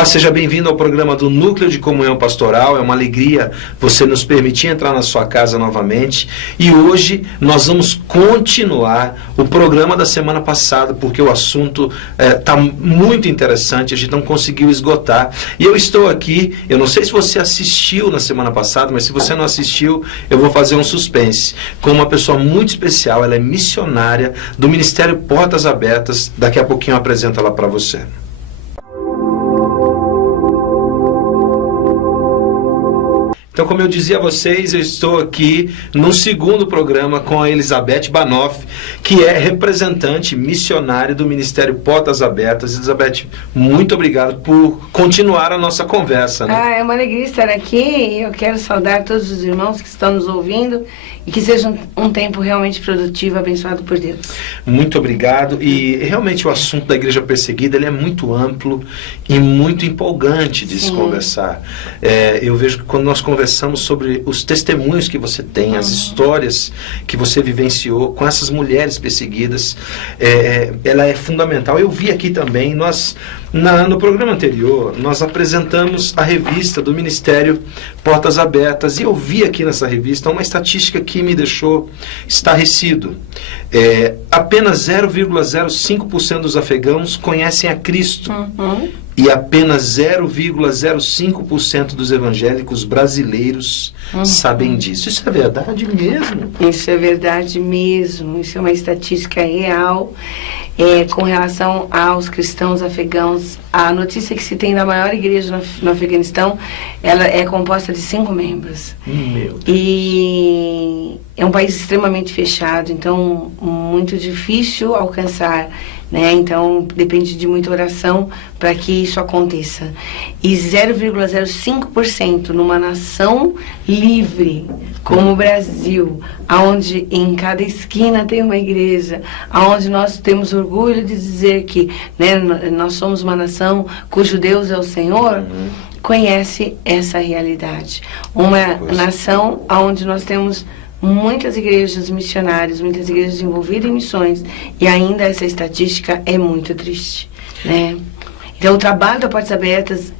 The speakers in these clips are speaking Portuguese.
Olá, seja bem-vindo ao programa do Núcleo de Comunhão Pastoral. É uma alegria você nos permitir entrar na sua casa novamente. E hoje nós vamos continuar o programa da semana passada, porque o assunto está muito interessante, a gente não conseguiu esgotar. E eu estou aqui, eu não sei se você assistiu na semana passada, mas se você não assistiu, eu vou fazer um suspense, com uma pessoa muito especial. Ela é missionária do Ministério Portas Abertas. Daqui a pouquinho eu apresento ela para você. Então, como eu dizia a vocês, eu estou aqui no segundo programa com a Elizabeth Banoff, que é representante missionária do Ministério Portas Abertas. Elizabeth, muito obrigado por continuar a nossa conversa, né? É uma alegria estar aqui e eu quero saudar todos os irmãos que estão nos ouvindo e que seja um tempo realmente produtivo, abençoado por Deus. Muito obrigado. E realmente o assunto da igreja perseguida ele é muito amplo e muito empolgante de se conversar. Eu vejo que quando nós conversamos sobre os testemunhos que você tem, as histórias que você vivenciou com essas mulheres perseguidas, ela é fundamental. Eu vi aqui também, no programa anterior, nós apresentamos a revista do Ministério Portas Abertas, e eu vi aqui nessa revista uma estatística que me deixou estarrecido. Apenas 0,05% dos afegãos conhecem a Cristo. E apenas 0,05% dos evangélicos brasileiros sabem disso. Isso é verdade mesmo? Isso é verdade mesmo. Isso é uma estatística real. Com relação aos cristãos afegãos, a notícia que se tem da maior igreja no Afeganistão, ela é composta de 5 membros. Meu Deus. E é um país extremamente fechado, então muito difícil alcançar, né? Então depende de muita oração para que isso aconteça. E 0,05% numa nação livre como o Brasil, onde em cada esquina tem uma igreja, onde nós temos orgulho de dizer que, né, nós somos uma nação cujo Deus é o Senhor, conhece essa realidade. Uma nação onde nós temos muitas igrejas missionárias, muitas igrejas envolvidas em missões, e ainda essa estatística é muito triste, né? Então, o trabalho da Portas Abertas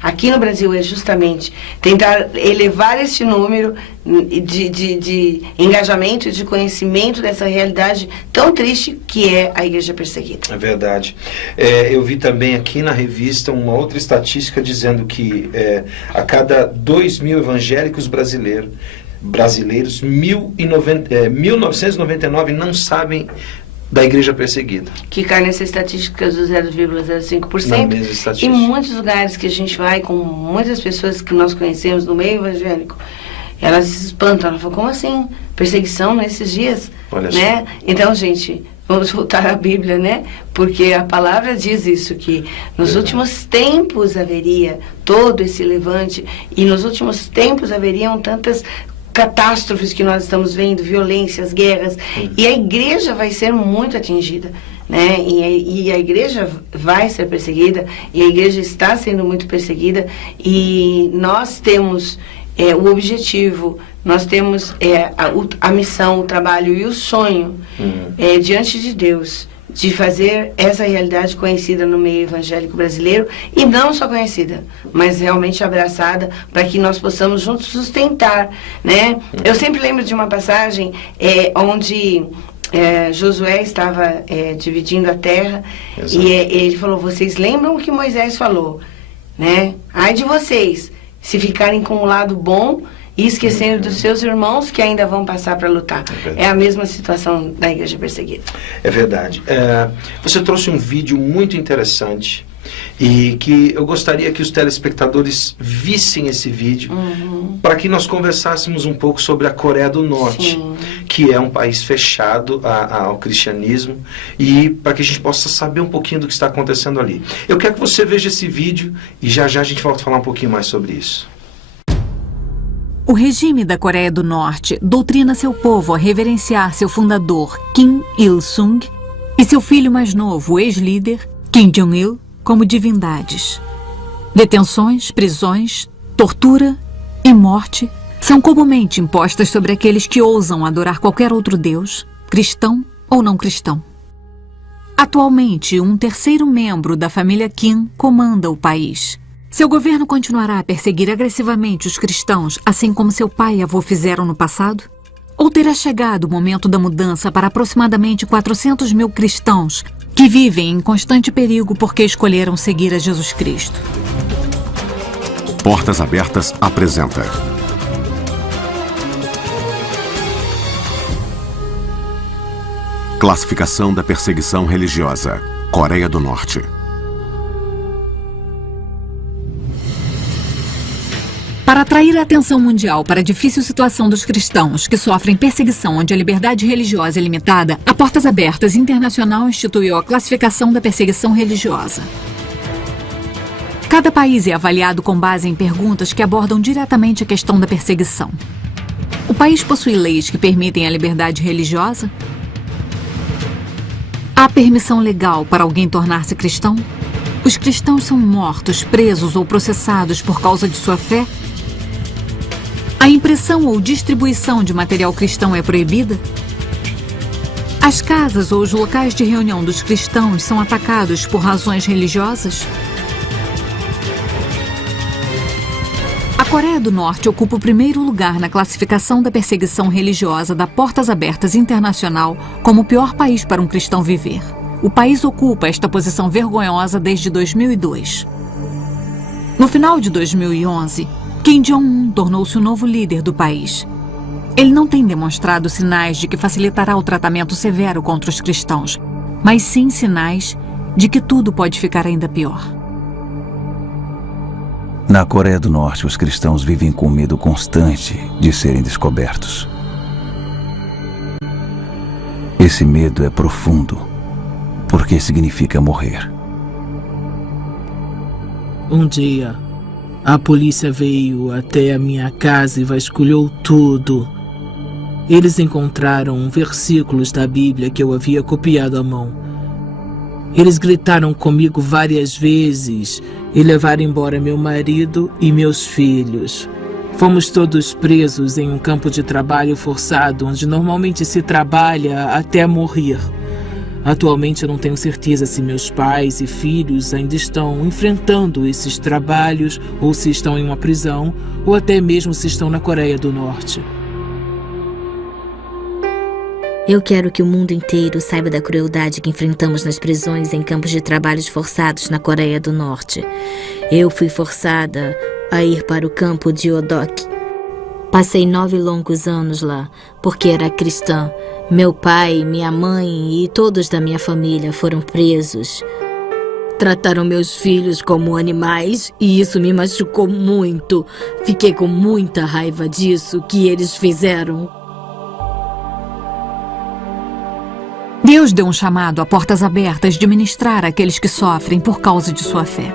aqui no Brasil é justamente tentar elevar este número de engajamento e de conhecimento dessa realidade tão triste que é a igreja perseguida. É verdade. Eu vi também aqui na revista uma outra estatística dizendo que a cada 2.000 evangélicos brasileiros, 1.999 não sabem da igreja perseguida. Que cai nessa estatística do 0,05%. E muitos lugares que a gente vai, com muitas pessoas que nós conhecemos no meio evangélico, elas se espantam. Elas falam, como assim? Perseguição nesses dias? Olha, né? Então, gente, vamos voltar à Bíblia, né? Porque a palavra diz isso, que nos últimos tempos haveria todo esse levante, e nos últimos tempos haveriam tantas catástrofes que nós estamos vendo, violências, guerras, e a igreja vai ser muito atingida, né? E a igreja vai ser perseguida, e a igreja está sendo muito perseguida, e nós temos o objetivo, nós temos a missão, o trabalho e o sonho diante de Deus, de fazer essa realidade conhecida no meio evangélico brasileiro, e não só conhecida, mas realmente abraçada, para que nós possamos juntos sustentar, né? Eu sempre lembro de uma passagem onde Josué estava dividindo a terra. Exato. E ele falou, vocês lembram o que Moisés falou, né? Ai de vocês, se ficarem com o lado bom e esquecendo dos seus irmãos que ainda vão passar para lutar. É a mesma situação da igreja perseguida. É verdade. Você trouxe um vídeo muito interessante e que eu gostaria que os telespectadores vissem esse vídeo para que nós conversássemos um pouco sobre a Coreia do Norte. Sim. Que é um país fechado ao cristianismo, e para que a gente possa saber um pouquinho do que está acontecendo ali. Eu quero que você veja esse vídeo e já já a gente volta a falar um pouquinho mais sobre isso. O regime da Coreia do Norte doutrina seu povo a reverenciar seu fundador, Kim Il-sung, e seu filho mais novo, o ex-líder, Kim Jong-il, como divindades. Detenções, prisões, tortura e morte são comumente impostas sobre aqueles que ousam adorar qualquer outro Deus, cristão ou não cristão. Atualmente, um terceiro membro da família Kim comanda o país. Seu governo continuará a perseguir agressivamente os cristãos, assim como seu pai e avô fizeram no passado? Ou terá chegado o momento da mudança para aproximadamente 400 mil cristãos que vivem em constante perigo porque escolheram seguir a Jesus Cristo? Portas Abertas apresenta Classificação da perseguição religiosa, Coreia do Norte. Para atrair a atenção mundial para a difícil situação dos cristãos que sofrem perseguição onde a liberdade religiosa é limitada, a Portas Abertas Internacional instituiu a classificação da perseguição religiosa. Cada país é avaliado com base em perguntas que abordam diretamente a questão da perseguição. O país possui leis que permitem a liberdade religiosa? Há permissão legal para alguém tornar-se cristão? Os cristãos são mortos, presos ou processados por causa de sua fé? A impressão ou distribuição de material cristão é proibida? As casas ou os locais de reunião dos cristãos são atacados por razões religiosas? A Coreia do Norte ocupa o primeiro lugar na classificação da perseguição religiosa da Portas Abertas Internacional como o pior país para um cristão viver. O país ocupa esta posição vergonhosa desde 2002. No final de 2011, Kim Jong-un tornou-se o novo líder do país. Ele não tem demonstrado sinais de que facilitará o tratamento severo contra os cristãos, mas sim sinais de que tudo pode ficar ainda pior. Na Coreia do Norte, os cristãos vivem com medo constante de serem descobertos. Esse medo é profundo, porque significa morrer. Um dia, a polícia veio até a minha casa e vasculhou tudo. Eles encontraram versículos da Bíblia que eu havia copiado à mão. Eles gritaram comigo várias vezes e levaram embora meu marido e meus filhos. Fomos todos presos em um campo de trabalho forçado, onde normalmente se trabalha até morrer. Atualmente eu não tenho certeza se meus pais e filhos ainda estão enfrentando esses trabalhos, ou se estão em uma prisão, ou até mesmo se estão na Coreia do Norte. Eu quero que o mundo inteiro saiba da crueldade que enfrentamos nas prisões em campos de trabalhos forçados na Coreia do Norte. Eu fui forçada a ir para o campo de Odok. Passei 9 longos anos lá, porque era cristã. Meu pai, minha mãe e todos da minha família foram presos. Trataram meus filhos como animais e isso me machucou muito. Fiquei com muita raiva disso que eles fizeram. Deus deu um chamado a portas abertas de ministrar àqueles que sofrem por causa de sua fé.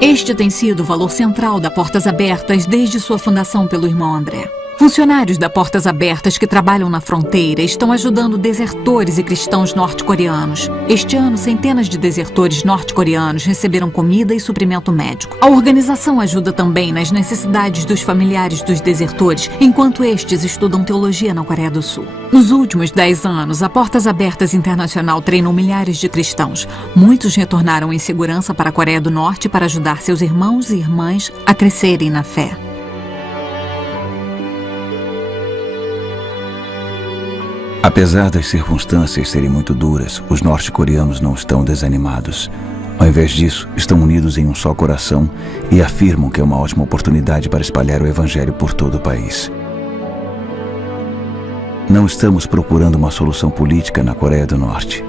Este tem sido o valor central da Portas Abertas desde sua fundação pelo irmão André. Funcionários da Portas Abertas que trabalham na fronteira estão ajudando desertores e cristãos norte-coreanos. Este ano, centenas de desertores norte-coreanos receberam comida e suprimento médico. A organização ajuda também nas necessidades dos familiares dos desertores, enquanto estes estudam teologia na Coreia do Sul. Nos últimos 10 anos, a Portas Abertas Internacional treinou milhares de cristãos. Muitos retornaram em segurança para a Coreia do Norte para ajudar seus irmãos e irmãs a crescerem na fé. Apesar das circunstâncias serem muito duras, os norte-coreanos não estão desanimados. Ao invés disso, estão unidos em um só coração e afirmam que é uma ótima oportunidade para espalhar o evangelho por todo o país. Não estamos procurando uma solução política na Coreia do Norte.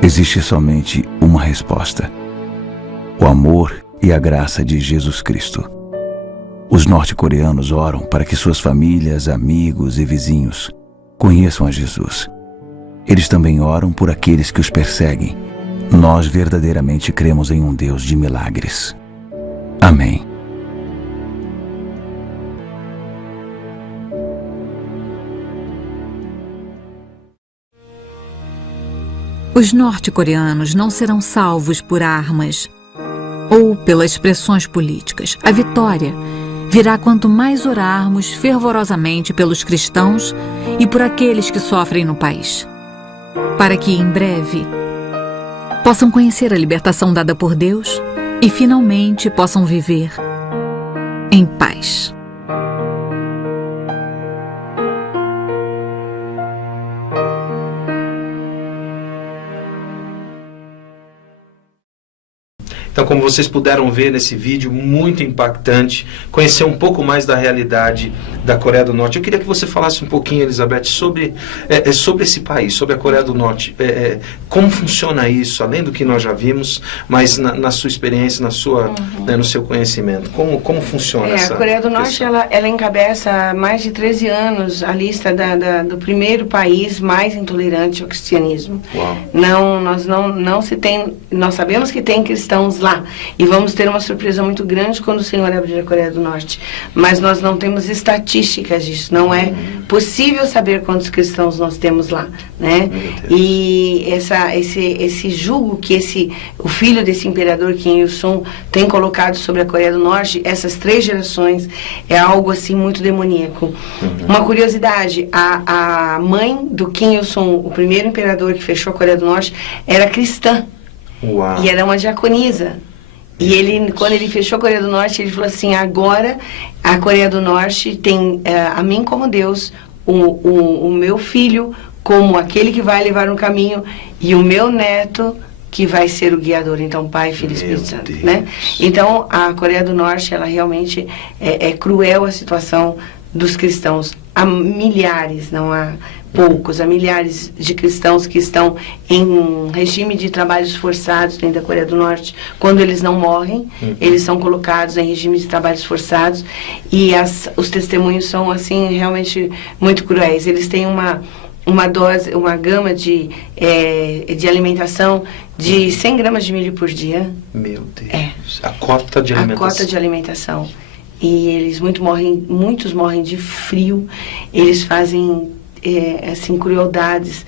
Existe somente uma resposta: o amor e a graça de Jesus Cristo. Os norte-coreanos oram para que suas famílias, amigos e vizinhos conheçam a Jesus. Eles também oram por aqueles que os perseguem. Nós verdadeiramente cremos em um Deus de milagres. Amém. Os norte-coreanos não serão salvos por armas ou pelas pressões políticas. A vitória virá quanto mais orarmos fervorosamente pelos cristãos e por aqueles que sofrem no país, para que, em breve, possam conhecer a libertação dada por Deus e finalmente possam viver em paz. Então, como vocês puderam ver nesse vídeo, muito impactante, conhecer um pouco mais da realidade da Coreia do Norte. Eu queria que você falasse um pouquinho, Elizabeth, sobre esse país, sobre a Coreia do Norte. Como funciona isso, além do que nós já vimos, mas na sua experiência, no seu conhecimento. Como funciona essa A Coreia do Norte, questão? ela encabeça há mais de 13 anos a lista do primeiro país mais intolerante ao cristianismo. Uau. Nós sabemos que tem cristãos lá, e vamos ter uma surpresa muito grande quando o Senhor abrir a Coreia do Norte, mas nós não temos estatísticas disso, não é possível saber quantos cristãos nós temos lá, né? E esse jugo que o filho desse imperador Kim Il-sung tem colocado sobre a Coreia do Norte, essas 3 gerações, é algo assim muito demoníaco. Uma curiosidade, a mãe do Kim Il-sung, o primeiro imperador que fechou a Coreia do Norte, era cristã. Uau. E era uma diaconisa. E ele, quando ele fechou a Coreia do Norte, ele falou assim: agora a Coreia do Norte tem a mim como Deus, o meu filho como aquele que vai levar no caminho, e o meu neto que vai ser o guiador. Então, Pai, Filho e Espírito Santo, né? Então, a Coreia do Norte, ela realmente é cruel a situação dos cristãos. Há milhares, não há poucos, há milhares de cristãos que estão em regime de trabalhos forçados dentro da Coreia do Norte. Quando eles não morrem, eles são colocados em regime de trabalhos forçados, e os testemunhos são, assim, realmente muito cruéis. Eles têm uma gama de alimentação de 100 gramas de milho por dia. Meu Deus. A cota de alimentação. A cota de alimentação. E eles muitos morrem de frio. Eles fazem assim, crueldades.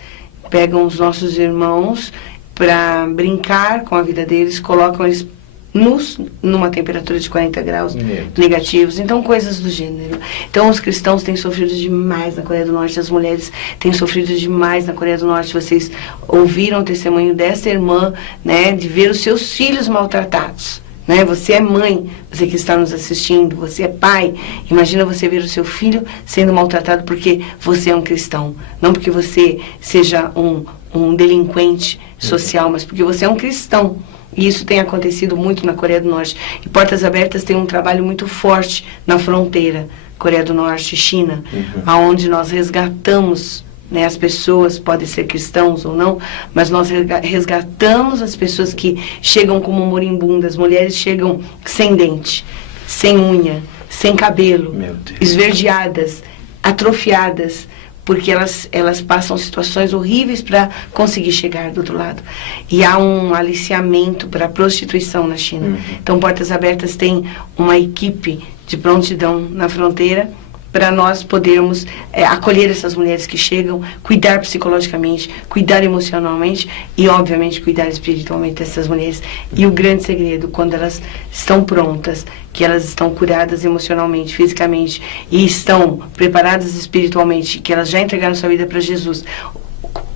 Pegam os nossos irmãos para brincar com a vida deles, colocam eles nus numa temperatura de 40 graus negativos. Então, coisas do gênero. Então, os cristãos têm sofrido demais na Coreia do Norte, as mulheres têm sofrido demais na Coreia do Norte. Vocês ouviram o testemunho dessa irmã, né, de ver os seus filhos maltratados. Né? Você é mãe, você que está nos assistindo, você é pai. Imagina você ver o seu filho sendo maltratado porque você é um cristão. Não porque você seja um delinquente social, mas porque você é um cristão. E isso tem acontecido muito na Coreia do Norte. E Portas Abertas tem um trabalho muito forte na fronteira Coreia do Norte e China, onde nós resgatamos, né, as pessoas, podem ser cristãos ou não, mas nós resgatamos as pessoas que chegam como moribundas. Mulheres chegam sem dente, sem unha, sem cabelo, esverdeadas, atrofiadas, porque elas passam situações horríveis para conseguir chegar do outro lado. E há um aliciamento para a prostituição na China. Então, Portas Abertas tem uma equipe de prontidão na fronteira para nós podermos acolher essas mulheres que chegam, cuidar psicologicamente, cuidar emocionalmente e, obviamente, cuidar espiritualmente dessas mulheres. E o grande segredo, quando elas estão prontas, que elas estão curadas emocionalmente, fisicamente, e estão preparadas espiritualmente, que elas já entregaram sua vida para Jesus,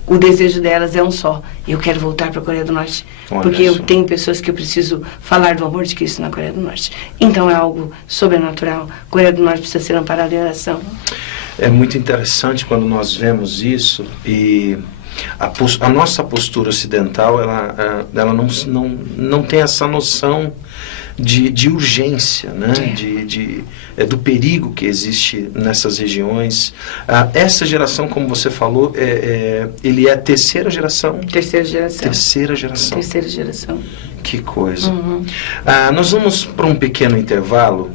o desejo delas é um só: eu quero voltar para a Coreia do Norte. Porque eu tenho pessoas que eu preciso falar do amor de Cristo na Coreia do Norte. Então é algo sobrenatural. A Coreia do Norte precisa ser amparada em oração. É muito interessante quando nós vemos isso, e a nossa postura ocidental, ela não tem essa noção de urgência, né? Do perigo que existe nessas regiões. Essa geração, como você falou, ele é a terceira geração? Terceira geração. Terceira geração. Terceira geração. Que coisa. Nós vamos para um pequeno intervalo,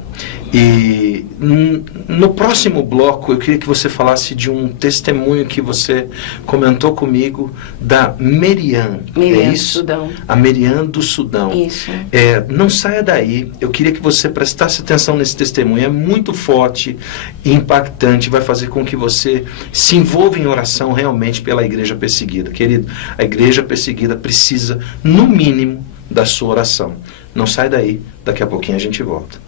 e no próximo bloco eu queria que você falasse de um testemunho que você comentou comigo da Meriam. Meriam é do isso? Sudão. A Meriam do Sudão. Isso. Não saia daí. Eu queria que você prestasse atenção nesse testemunho. É muito forte e impactante. Vai fazer com que você se envolva em oração realmente pela igreja perseguida. Querido, a igreja perseguida precisa, no mínimo, da sua oração. Não sai daí. Daqui a pouquinho a gente volta.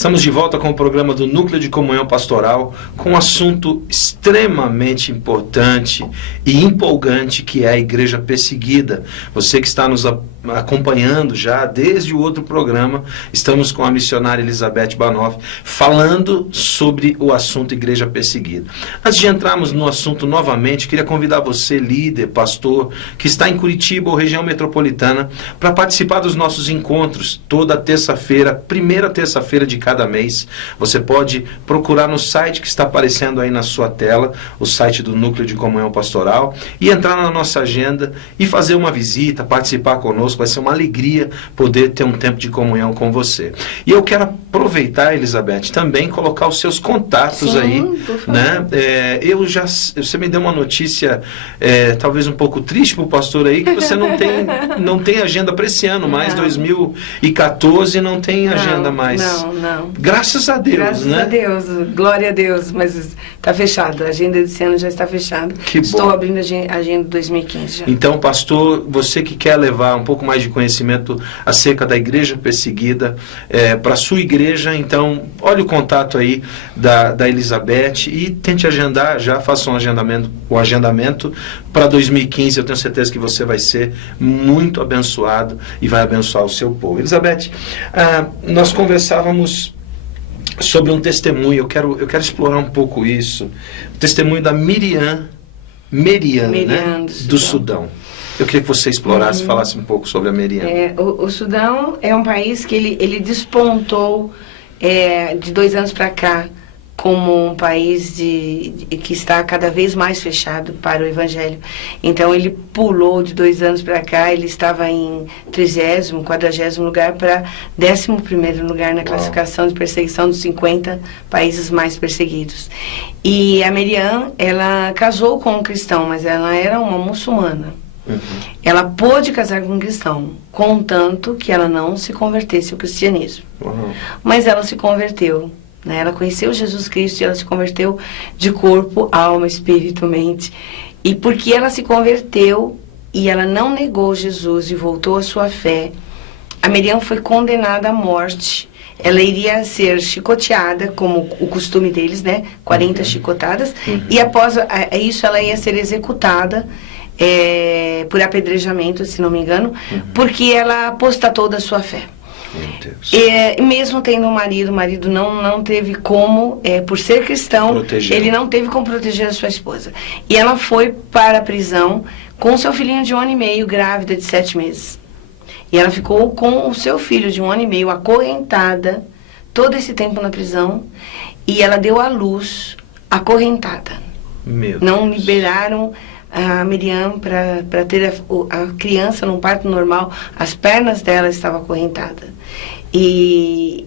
Estamos de volta com o programa do Núcleo de Comunhão Pastoral, com um assunto extremamente importante e empolgante, que é a igreja perseguida. Você que está nos acompanhando já desde o outro programa, estamos com a missionária Elizabeth Banoff falando sobre o assunto igreja perseguida. Antes de entrarmos no assunto novamente, queria convidar você, líder, pastor, que está em Curitiba ou região metropolitana, para participar dos nossos encontros toda terça-feira, primeira terça-feira de cada mês. Você pode procurar no site que está aparecendo aí na sua tela, o site do Núcleo de Comunhão Pastoral, e entrar na nossa agenda e fazer uma visita, participar conosco. Vai ser uma alegria poder ter um tempo de comunhão com você. E eu quero aproveitar, Elizabeth, também colocar os seus contatos. Sim, aí, né? Você me deu uma notícia talvez um pouco triste para o pastor aí, que você não tem agenda para esse ano mais, 2014 não tem agenda mais. Não. Graças a Deus, Graças a Deus, glória a Deus, mas está fechado, a agenda desse ano já está fechada. Estou abrindo a agenda de 2015 já. Então, pastor, você que quer levar um pouco mais de conhecimento acerca da igreja perseguida para a sua igreja, então, olha o contato aí da Elizabeth e tente agendar, já faça o agendamento para 2015. Eu tenho certeza que você vai ser muito abençoado e vai abençoar o seu povo. Elizabeth, nós conversávamos sobre um testemunho, eu quero explorar um pouco isso, o testemunho da Miriam, né, do Sudão. Eu queria que você explorasse, falasse um pouco sobre a Miriam. O Sudão é um país que ele despontou de 2 anos para cá como um país que está cada vez mais fechado para o Evangelho. Então ele pulou de 2 anos para cá, ele estava em 30º, 40º lugar para 11º lugar na classificação de perseguição dos 50 países mais perseguidos. E a Miriam, ela casou com um cristão, mas ela era uma muçulmana. Ela pôde casar com um cristão, contanto que ela não se convertesse ao cristianismo. Mas ela se converteu. Ela conheceu Jesus Cristo e ela se converteu de corpo, alma, espírito, mente. E porque ela se converteu e ela não negou Jesus e voltou à sua fé, a Miriam foi condenada à morte. Ela iria ser chicoteada, como o costume deles, 40 chicotadas, e após isso ela ia ser executada por apedrejamento, se não me engano, porque ela apostatou da sua fé. Mesmo tendo um marido, o marido não teve como, por ser cristão, ele não teve como proteger a sua esposa. E ela foi para a prisão com seu filhinho de 1 ano e meio, grávida de 7 meses. E ela ficou com o seu filho de 1 ano e meio, acorrentada, todo esse tempo na prisão, e ela deu à luz acorrentada. Não liberaram a Miriam para ter a criança num parto normal, as pernas dela estavam acorrentadas. E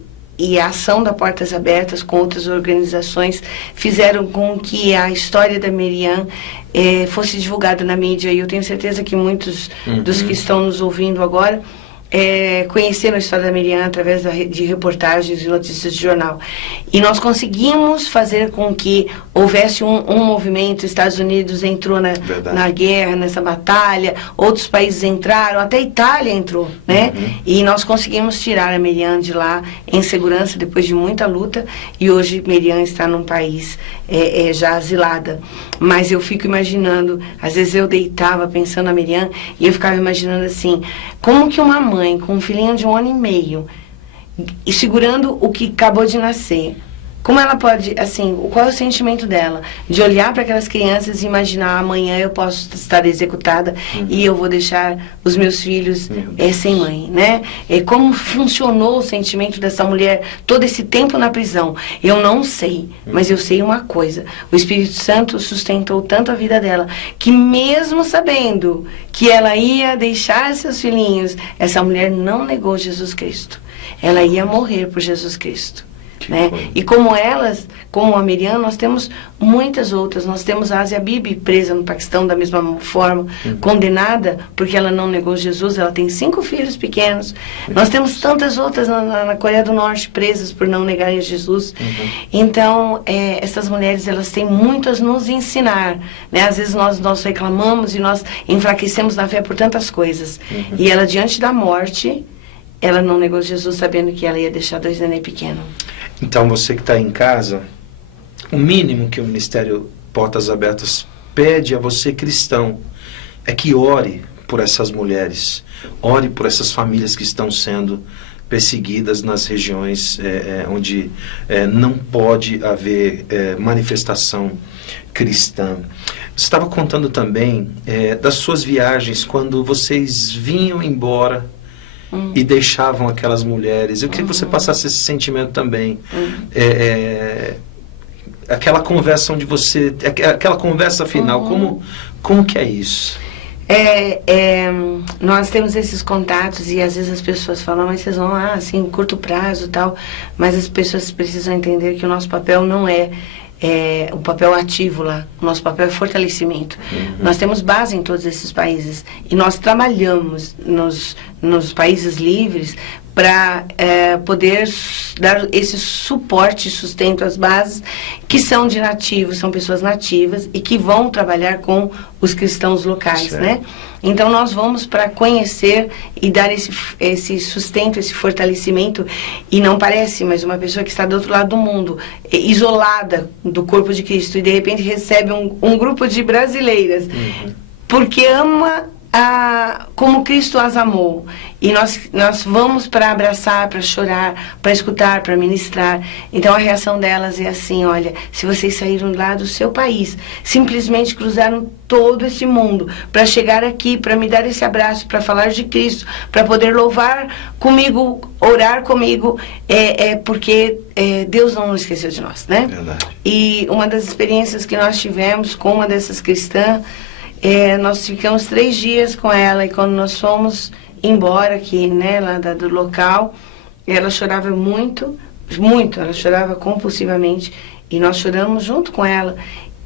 a ação da Portas Abertas com outras organizações fizeram com que a história da Miriam fosse divulgada na mídia. E eu tenho certeza que muitos dos que estão nos ouvindo agora conheceram a história da Miriam através de reportagens e notícias de jornal. E nós conseguimos fazer com que houvesse um movimento. Estados Unidos entrou na guerra, nessa batalha, outros países entraram, até a Itália entrou, E nós conseguimos tirar a Miriam de lá em segurança, depois de muita luta, e hoje Miriam está num país já asilada. Mas eu fico imaginando, às vezes eu deitava pensando na Miriam, e eu ficava imaginando assim, como que uma mãe com um filhinho de 1 ano e meio, e segurando o que acabou de nascer, como ela pode, assim, qual é o sentimento dela? De olhar para aquelas crianças e imaginar, amanhã eu posso estar executada e eu vou deixar os meus filhos sem mãe, Como funcionou o sentimento dessa mulher todo esse tempo na prisão? Eu não sei, mas eu sei uma coisa. O Espírito Santo sustentou tanto a vida dela, que mesmo sabendo que ela ia deixar seus filhinhos, essa mulher não negou Jesus Cristo. Ela ia morrer por Jesus Cristo. E como elas, como a Miriam, nós temos muitas outras. Nós temos a Asia Bibi presa no Paquistão da mesma forma, condenada porque ela não negou Jesus. Ela tem 5 filhos pequenos. Nós temos tantas outras na Coreia do Norte presas por não negarem Jesus. Então, essas mulheres, elas têm muito a nos ensinar, Às vezes nós reclamamos e nós enfraquecemos na fé por tantas coisas. E ela, diante da morte, ela não negou Jesus sabendo que ela ia deixar 2 neném pequenos. Então, você que está em casa, o mínimo que o Ministério Portas Abertas pede a você, cristão, é que ore por essas mulheres, ore por essas famílias que estão sendo perseguidas nas regiões onde não pode haver manifestação cristã. Você estava contando também das suas viagens, quando vocês vinham embora e deixavam aquelas mulheres. Eu queria que você passasse esse sentimento também. Aquela conversa onde você... Aquela conversa final, como que é isso? Nós temos esses contatos e às vezes as pessoas falam, mas vocês vão assim, curto prazo e tal, mas as pessoas precisam entender que o nosso papel não é o papel ativo lá, o nosso papel é fortalecimento. Nós temos base em todos esses países e nós trabalhamos nos países livres para poder dar esse suporte e sustento às bases que são de nativos, são pessoas nativas e que vão trabalhar com os cristãos locais, né? Então nós vamos para conhecer e dar esse sustento, esse fortalecimento, e não parece, mas uma pessoa que está do outro lado do mundo, isolada do corpo de Cristo, e de repente recebe um grupo de brasileiras, porque ama como Cristo as amou. E nós vamos para abraçar, para chorar, para escutar, para ministrar. Então a reação delas é assim: olha, se vocês saíram lá do seu país, simplesmente cruzaram todo esse mundo para chegar aqui, para me dar esse abraço, para falar de Cristo, para poder louvar comigo, orar comigo, porque Deus não nos esqueceu de nós, né? Verdade. E uma das experiências que nós tivemos com uma dessas cristãs, nós ficamos 3 dias com ela, e quando nós fomos embora aqui, né, lá do local, ela chorava muito, ela chorava compulsivamente, e nós choramos junto com ela,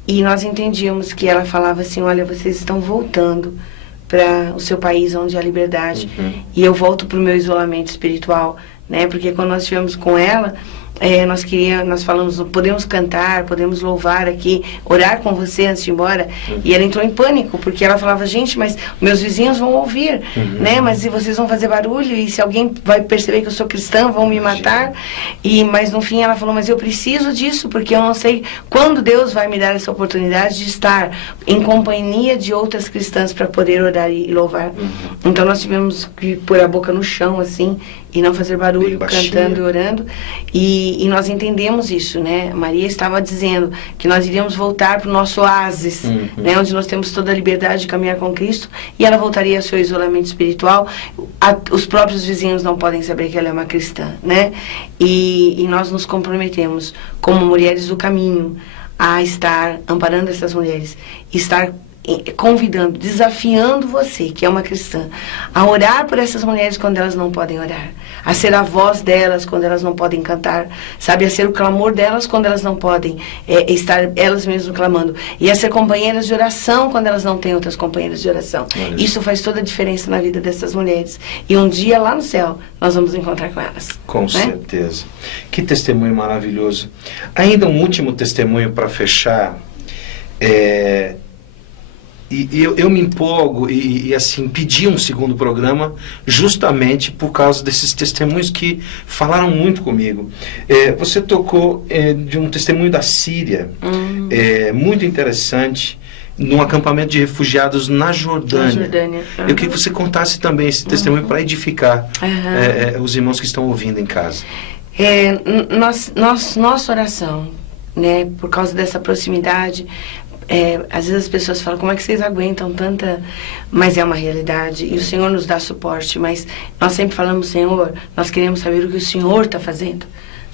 e nós entendíamos que ela falava assim: olha, vocês estão voltando para o seu país onde há liberdade, e eu volto para o meu isolamento espiritual, né, porque quando nós estivemos com ela, nós falamos, podemos cantar, podemos louvar aqui, orar com você antes de ir embora. E ela entrou em pânico, porque ela falava: gente, mas meus vizinhos vão ouvir, né? Mas e vocês vão fazer barulho, e se alguém vai perceber que eu sou cristã, vão me matar. Mas no fim ela falou: mas eu preciso disso, porque eu não sei quando Deus vai me dar essa oportunidade de estar em companhia de outras cristãs para poder orar e louvar. Então nós tivemos que pôr a boca no chão, assim, e não fazer barulho, cantando e orando. E nós entendemos isso, né? Maria estava dizendo que nós iríamos voltar para o nosso oásis, né? Onde nós temos toda a liberdade de caminhar com Cristo, e ela voltaria ao seu isolamento espiritual. Os próprios vizinhos não podem saber que ela é uma cristã, né? E nós nos comprometemos, como mulheres do caminho, a estar amparando essas mulheres, estar convidando, desafiando você, que é uma cristã, a orar por essas mulheres quando elas não podem orar, a ser a voz delas quando elas não podem cantar, sabe, a ser o clamor delas quando elas não podem estar elas mesmas clamando, e a ser companheiras de oração quando elas não têm outras companheiras de oração. Isso faz toda a diferença na vida dessas mulheres, e um dia lá no céu nós vamos encontrar com elas. Com certeza. Que testemunho maravilhoso. Ainda um último testemunho para fechar. E eu me empolgo e assim, pedi um segundo programa justamente por causa desses testemunhos que falaram muito comigo. Você tocou de um testemunho da Síria, muito interessante, num acampamento de refugiados na Jordânia. Eu queria que você contasse também esse testemunho para edificar os irmãos que estão ouvindo em casa. Nossa oração, né, por causa dessa proximidade, às vezes as pessoas falam: como é que vocês aguentam tanta... Mas é uma realidade, e o Senhor nos dá suporte, mas nós sempre falamos: Senhor, nós queremos saber o que o Senhor está fazendo,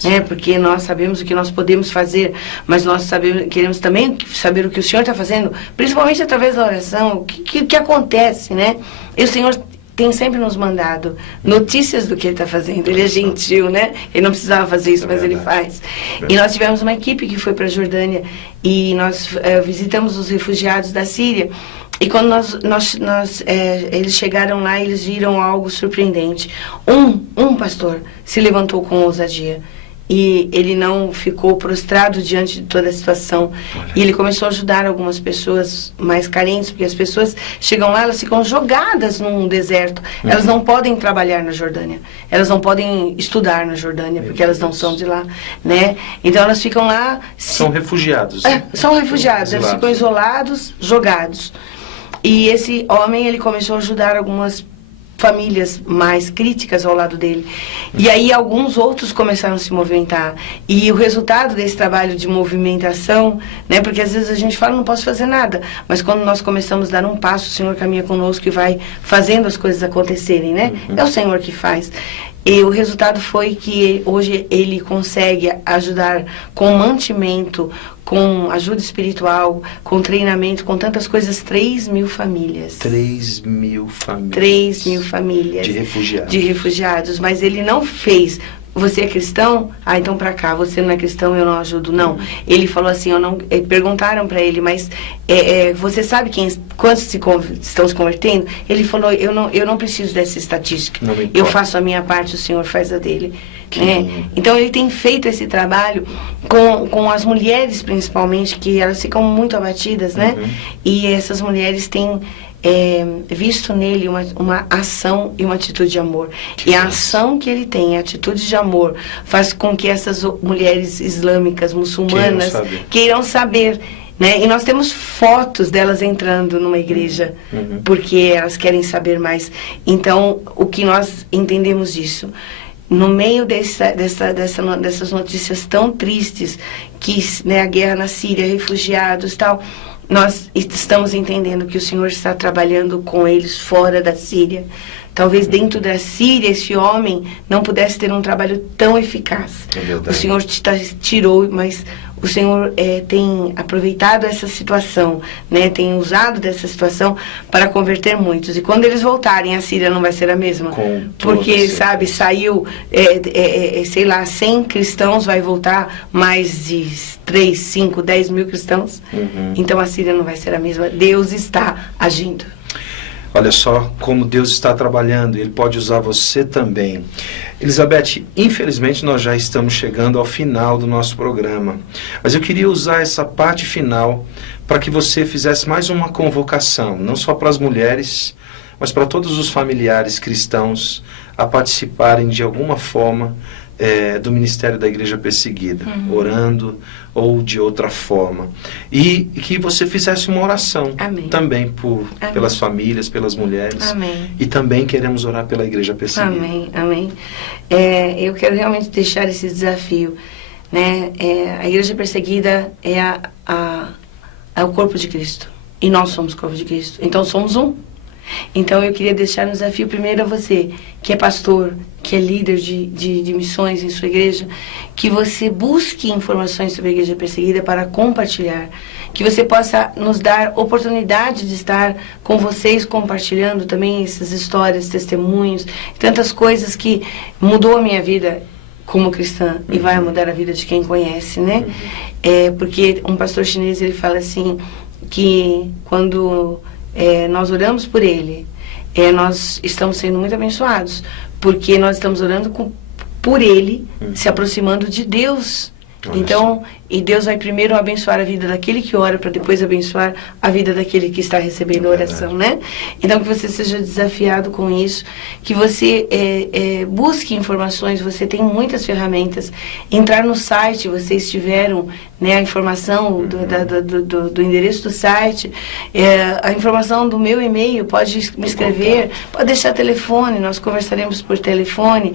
né? Porque nós sabemos o que nós podemos fazer, mas nós queremos também saber o que o Senhor está fazendo, principalmente através da oração, o que acontece, né? E o Senhor tem sempre nos mandado notícias do que Ele está fazendo. Ele é gentil, né? Ele não precisava fazer isso, mas Ele faz. E nós tivemos uma equipe que foi para a Jordânia, e nós visitamos os refugiados da Síria. E quando eles chegaram lá, eles viram algo surpreendente. Um pastor se levantou com ousadia E ele não ficou prostrado diante de toda a situação. E ele começou a ajudar algumas pessoas mais carentes, porque as pessoas chegam lá, elas ficam jogadas num deserto. Elas não podem trabalhar na Jordânia. Elas não podem estudar na Jordânia, porque elas não são de lá, né? Então elas ficam lá... São refugiados. Né? São refugiados. Eles ficam isolados, jogados. E esse homem, ele começou a ajudar algumas famílias mais críticas ao lado dele. E aí alguns outros começaram a se movimentar. E o resultado desse trabalho de movimentação, né, porque às vezes a gente fala, não posso fazer nada, mas quando nós começamos a dar um passo, o Senhor caminha conosco e vai fazendo as coisas acontecerem, né? É o Senhor que faz. E o resultado foi que hoje ele consegue ajudar com mantimento, com ajuda espiritual, com treinamento, com tantas coisas, 3.000 famílias. 3.000 famílias. 3.000 famílias. De refugiados. De refugiados. Mas ele não fez... Você é cristão? Ah, então pra cá. Você não é cristão, eu não ajudo. Não. Ele falou assim, perguntaram pra ele, mas você sabe quantos estão se convertendo? Ele falou, eu não preciso dessa estatística. Eu faço a minha parte, o Senhor faz a dele. Né? Então ele tem feito esse trabalho com as mulheres, principalmente, que elas ficam muito abatidas, né? E essas mulheres têm... visto nele uma ação e uma atitude de amor. E a ação que ele tem, a atitude de amor, faz com que essas mulheres islâmicas, muçulmanas, queiram saber. Né? E nós temos fotos delas entrando numa igreja, porque elas querem saber mais. Então, o que nós entendemos disso? No meio dessas notícias tão tristes, que, né, a guerra na Síria, refugiados e tal... Nós estamos entendendo que o Senhor está trabalhando com eles fora da Síria. Talvez dentro da Síria esse homem não pudesse ter um trabalho tão eficaz. O Senhor tirou, mas o Senhor tem aproveitado essa situação, né? Tem usado dessa situação para converter muitos. E quando eles voltarem, a Síria não vai ser a mesma. Porque, sabe, saiu, sei lá, 100 cristãos, vai voltar mais de 3, 5, 10 mil cristãos. Então a Síria não vai ser a mesma. Deus está agindo. Olha só como Deus está trabalhando, Ele pode usar você também. Elizabeth, infelizmente nós já estamos chegando ao final do nosso programa, mas eu queria usar essa parte final para que você fizesse mais uma convocação, não só para as mulheres, mas para todos os familiares cristãos a participarem de alguma forma do Ministério da Igreja Perseguida, orando ou de outra forma. E que você fizesse uma oração também pelas famílias, pelas mulheres. E também queremos orar pela Igreja Perseguida. Amém. Eu quero realmente deixar esse desafio. Né? A Igreja Perseguida é o corpo de Cristo. E nós somos o corpo de Cristo. Então somos um. Então eu queria deixar um desafio primeiro a você, que é pastor, que é líder de missões em sua igreja, que você busque informações sobre a Igreja Perseguida para compartilhar, que você possa nos dar oportunidade de estar com vocês compartilhando também essas histórias, testemunhos, tantas coisas que mudou a minha vida como cristã e vai mudar a vida de quem conhece, né? Porque um pastor chinês, ele fala assim, que quando nós oramos por ele, nós estamos sendo muito abençoados, porque nós estamos orando por ele, se aproximando de Deus. Então, e Deus vai primeiro abençoar a vida daquele que ora, para depois abençoar a vida daquele que está recebendo a oração, né? Então, que você seja desafiado com isso, que você busque informações, você tem muitas ferramentas. Entrar no site, vocês tiveram, né, a informação do endereço do site, a informação do meu e-mail, pode me escrever, pode deixar telefone, nós conversaremos por telefone.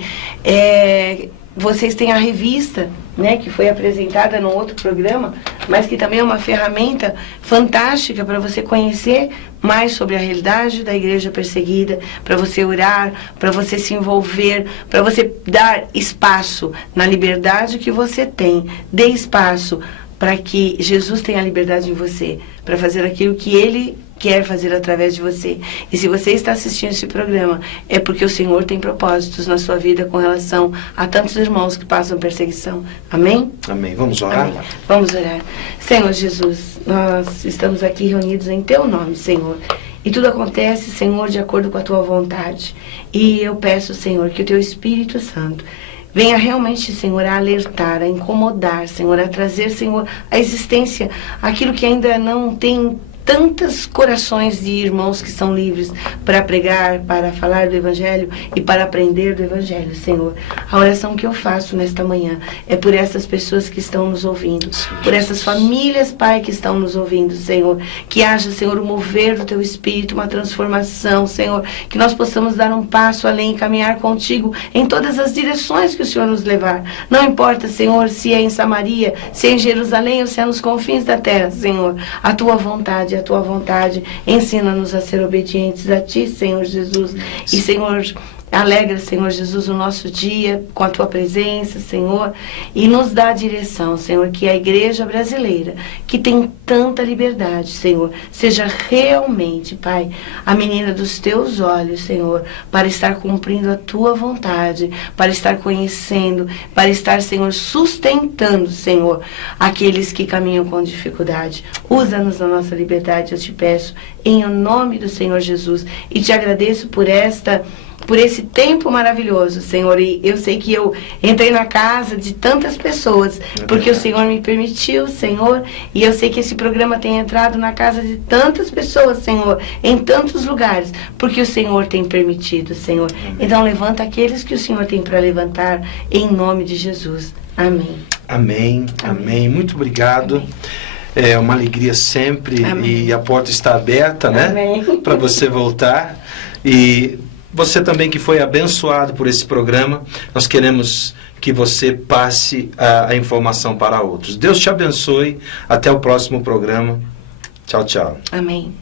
Vocês têm a revista, né, que foi apresentada num outro programa, mas que também é uma ferramenta fantástica para você conhecer mais sobre a realidade da Igreja Perseguida, para você orar, para você se envolver, para você dar espaço na liberdade que você tem. Dê espaço para que Jesus tenha a liberdade em você, para fazer aquilo que Ele quer fazer através de você. E se você está assistindo esse programa, é porque o Senhor tem propósitos na sua vida com relação a tantos irmãos que passam perseguição. Amém? Amém. Vamos orar? Amém. Vamos orar. Senhor Jesus, nós estamos aqui reunidos em Teu nome, Senhor. E tudo acontece, Senhor, de acordo com a Tua vontade. E eu peço, Senhor, que o Teu Espírito Santo venha realmente, Senhor, a alertar, a incomodar, Senhor, a trazer, Senhor, a existência, aquilo que ainda não tem tantos corações de irmãos que são livres para pregar, para falar do Evangelho e para aprender do Evangelho, Senhor. A oração que eu faço nesta manhã é por essas pessoas que estão nos ouvindo, por essas famílias, Pai, que estão nos ouvindo, Senhor. Que haja, Senhor, o mover do Teu Espírito, uma transformação, Senhor. Que nós possamos dar um passo além, caminhar contigo em todas as direções que o Senhor nos levar. Não importa, Senhor, se é em Samaria, se é em Jerusalém ou se é nos confins da terra, Senhor. A Tua vontade, a Tua vontade, ensina-nos a ser obedientes a Ti, Senhor Jesus. E, Senhor, alegra, Senhor Jesus, o nosso dia com a Tua presença, Senhor, e nos dá a direção, Senhor, que a igreja brasileira, que tem tanta liberdade, Senhor, seja realmente, Pai, a menina dos Teus olhos, Senhor, para estar cumprindo a Tua vontade, para estar conhecendo, para estar, Senhor, sustentando, Senhor, aqueles que caminham com dificuldade. Usa-nos na nossa liberdade, eu te peço, em nome do Senhor Jesus, e te agradeço por esse tempo maravilhoso, Senhor. E eu sei que eu entrei na casa de tantas pessoas, porque o Senhor me permitiu, Senhor. E eu sei que esse programa tem entrado na casa de tantas pessoas, Senhor, em tantos lugares, porque o Senhor tem permitido, Senhor. Então levanta aqueles que o Senhor tem para levantar, em nome de Jesus. Amém. Amém, amém. Muito obrigado. Amém. É uma alegria sempre. Amém. E a porta está aberta, né? Para você voltar. E você também que foi abençoado por esse programa, nós queremos que você passe a informação para outros. Deus te abençoe. Até o próximo programa. Tchau, tchau. Amém.